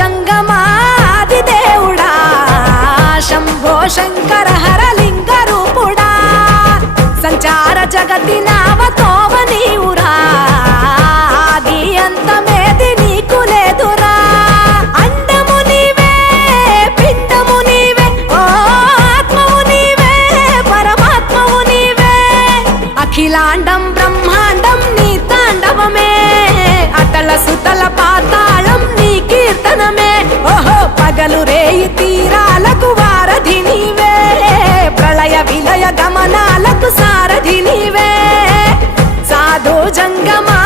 జంగమాది దేవుడా శంభో శంకర హరలింగ రూపుడా సంచార జగతి నావతోవ నీవురా ఆది అంతమేది నీకు లేదురా అండము నీవే పిండము నీవే ఓ ఆత్మవు నీవే పరమాత్మవు నీవే అఖిలాండం బ్రహ్మాండం నీ తాండవమే అతల సుతల పాతాళం నీ కీర్తనమే ఓహో పగలు రేయి తీరాలకు వారధి నీవే ప్రళయ విలయ గమనాలకు సారథి నీవే సాధు జంగమా